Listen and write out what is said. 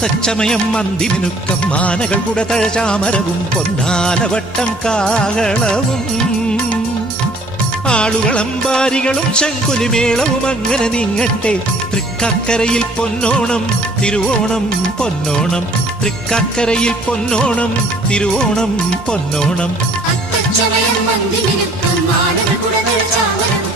അത്തച്ചമയം മന്തിമിനുക്കം മാനകൾ കുടതഴ ചാമരവും പൊന്നാലവട്ടം കാകളവും ആളുകളമ്പാരികളും ശങ്കുലിമേളവും അങ്ങനെ നീങ്ങട്ടെ. തൃക്കാക്കരയിൽ പൊന്നോണം തിരുവോണം പൊന്നോണം, തൃക്കാക്കരയിൽ പൊന്നോണം തിരുവോണം പൊന്നോണം. അത്തച്ചമയം മന്തിമിനുക്കം മാനകൾ കുടതഴ ചാമരവും